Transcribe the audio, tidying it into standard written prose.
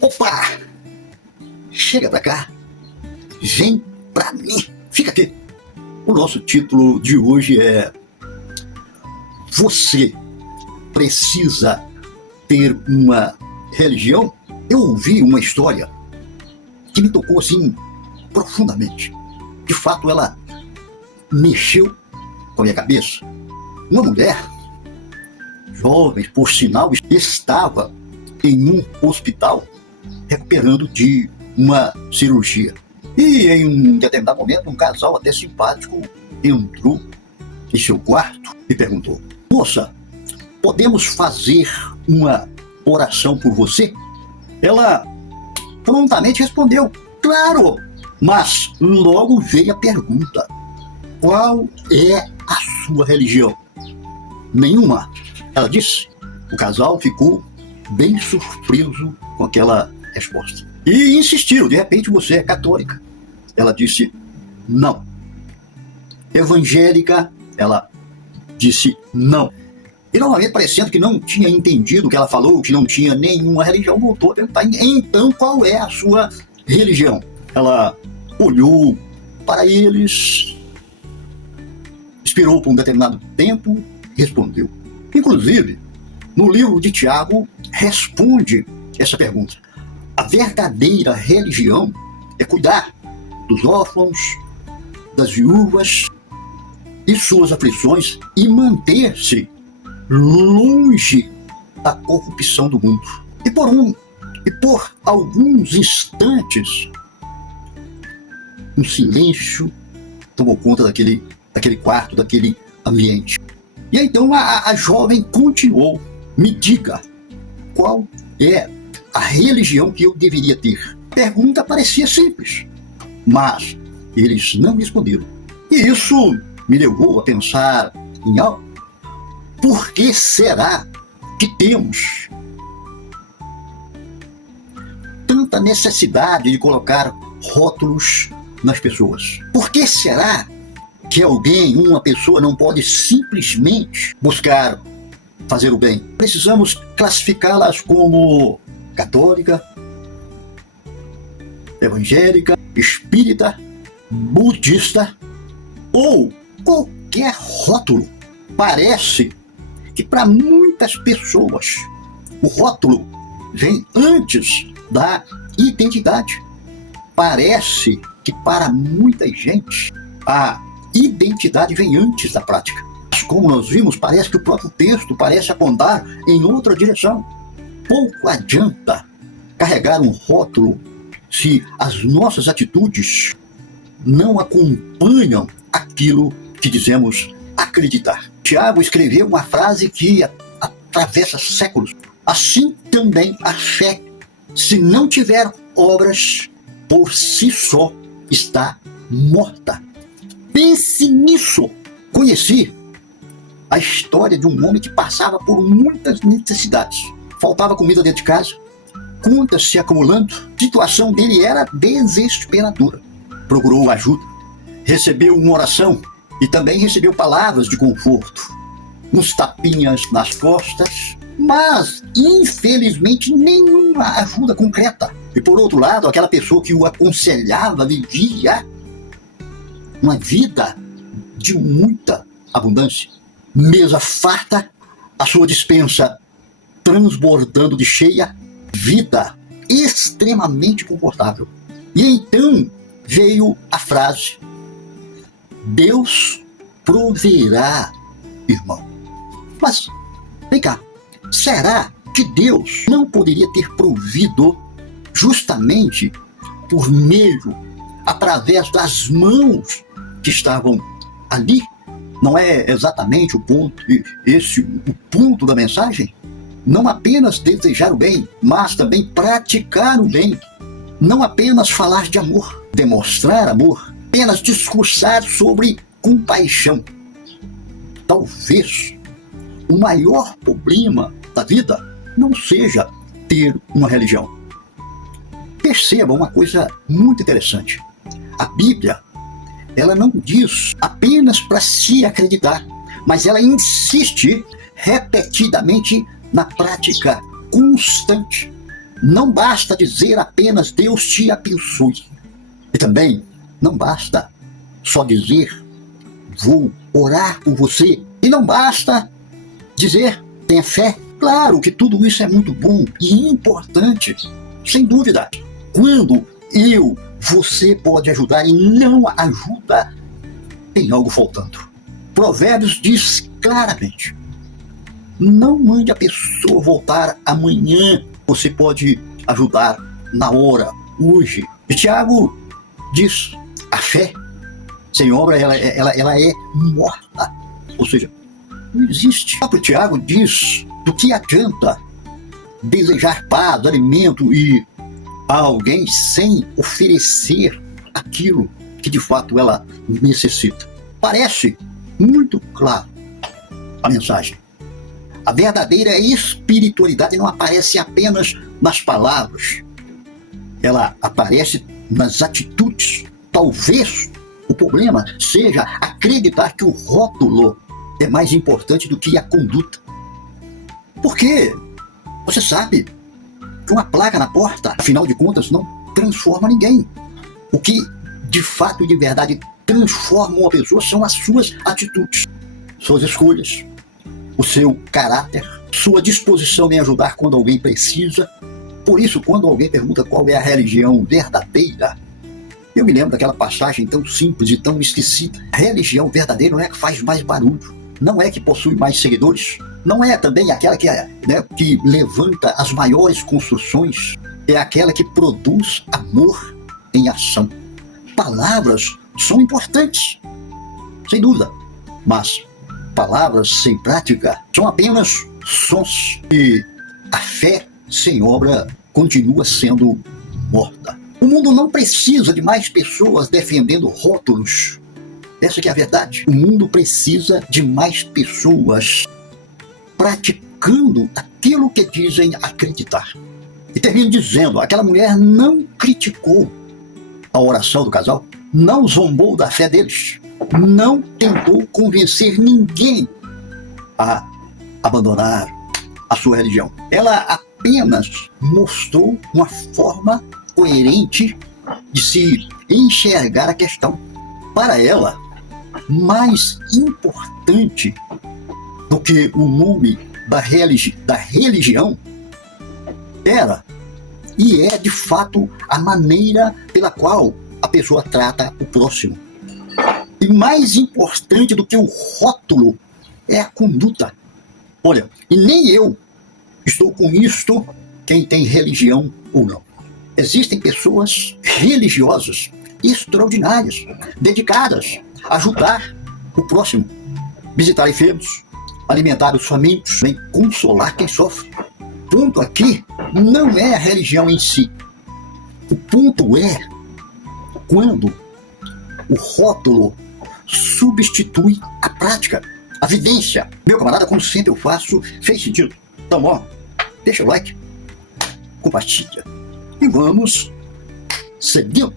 Opa! Chega pra cá. Vem pra mim. Fica aqui. O nosso título de hoje é: Você precisa ter uma religião? Eu ouvi uma história que me tocou assim profundamente. De fato, ela mexeu com a minha cabeça. Uma mulher, jovem, por sinal, estava em um hospital recuperando de uma cirurgia. E em um determinado momento, um casal até simpático entrou em seu quarto e perguntou: Moça, podemos fazer uma oração por você? Ela prontamente respondeu: Claro! Mas logo veio a pergunta: Qual é a sua religião? Nenhuma, ela disse. O casal ficou bem surpreso com aquela resposta. E insistiram: De repente você é católica? Ela disse: Não. Evangélica? Ela disse: Não. E novamente, parecendo que não tinha entendido o que ela falou, que não tinha nenhuma religião, voltou a perguntar: Então qual é a sua religião? Ela olhou para eles, esperou por um determinado tempo e respondeu. Inclusive, no livro de Tiago, responde essa pergunta: A verdadeira religião é cuidar dos órfãos, das viúvas e suas aflições e manter-se longe da corrupção do mundo. E por alguns instantes, um silêncio tomou conta daquele quarto, daquele ambiente. E aí, então a jovem continuou: Me diga, qual é a religião que eu deveria ter? A pergunta parecia simples, mas eles não responderam. E isso me levou a pensar em algo. Por que será que temos tanta necessidade de colocar rótulos nas pessoas? Por que será que uma pessoa não pode simplesmente buscar fazer o bem? Precisamos classificá-las como católica, evangélica, espírita, budista ou qualquer rótulo. Parece que para muitas pessoas o rótulo vem antes da identidade. Parece que para muita gente a identidade vem antes da prática. Mas como nós vimos, parece que o próprio texto parece apontar em outra direção. Pouco adianta carregar um rótulo se as nossas atitudes não acompanham aquilo que dizemos acreditar. Tiago escreveu uma frase que atravessa séculos. Assim também a fé, se não tiver obras, por si só está morta. Pense nisso. Conheci a história de um homem que passava por muitas necessidades. Faltava comida dentro de casa, contas se acumulando. A situação dele era desesperadora. Procurou ajuda, recebeu uma oração e também recebeu palavras de conforto, uns tapinhas nas costas, mas infelizmente nenhuma ajuda concreta. E por outro lado, aquela pessoa que o aconselhava vivia uma vida de muita abundância. Mesa farta, a sua despensa transbordando de cheia, vida extremamente confortável. E então veio a frase: Deus proverá, irmão. Mas, vem cá, será que Deus não poderia ter provido justamente por meio, através das mãos que estavam ali? Não é exatamente o ponto da mensagem? Não apenas desejar o bem, mas também praticar o bem. Não apenas falar de amor, demonstrar amor, apenas discursar sobre compaixão. Talvez o maior problema da vida não seja ter uma religião. Perceba uma coisa muito interessante. A Bíblia, ela não diz apenas para se acreditar, mas ela insiste repetidamente na prática constante Não basta dizer apenas Deus te abençoe. E também não basta só dizer vou orar por você. E não basta dizer tenha fé. Claro que tudo isso é muito bom e importante, sem dúvida. Quando você pode ajudar e não ajuda, tem algo faltando. Provérbios diz claramente: não mande a pessoa voltar amanhã, você pode ajudar na hora, hoje. E Tiago diz: a fé sem obra ela é morta. Ou seja, não existe. O próprio Tiago diz: do que adianta desejar paz, alimento e a alguém sem oferecer aquilo que de fato ela necessita? Parece muito claro a mensagem. A verdadeira espiritualidade não aparece apenas nas palavras, ela aparece nas atitudes. Talvez o problema seja acreditar que o rótulo é mais importante do que a conduta. Porque você sabe que uma placa na porta, afinal de contas, não transforma ninguém. O que de fato e de verdade transforma uma pessoa são as suas atitudes, suas escolhas, o seu caráter, sua disposição em ajudar quando alguém precisa. Por isso, quando alguém pergunta qual é a religião verdadeira, eu me lembro daquela passagem tão simples e tão esquecida. A religião verdadeira não é a que faz mais barulho, não é que possui mais seguidores, não é também aquela que levanta as maiores construções, é aquela que produz amor em ação. Palavras são importantes, sem dúvida, mas palavras sem prática são apenas sons, e a fé sem obra continua sendo morta. O mundo não precisa de mais pessoas defendendo rótulos. Essa que é a verdade. O mundo precisa de mais pessoas praticando aquilo que dizem acreditar. E termino dizendo: aquela mulher não criticou a oração do casal, não zombou da fé deles, não tentou convencer ninguém a abandonar a sua religião. Ela apenas mostrou uma forma coerente de se enxergar a questão. Para ela, mais importante do que o nome da religião era e é de fato a maneira pela qual a pessoa trata o próximo. E mais importante do que o rótulo é a conduta. Olha, e nem eu estou com isto, quem tem religião ou não. Existem pessoas religiosas extraordinárias, dedicadas a ajudar o próximo, visitar enfermos, alimentar os famintos, bem consolar quem sofre. O ponto aqui não é a religião em si. O ponto é quando o rótulo substitui a prática, a vivência. Meu camarada, como sempre eu faço, fez sentido? Então, ó, deixa o like, compartilha e vamos seguindo.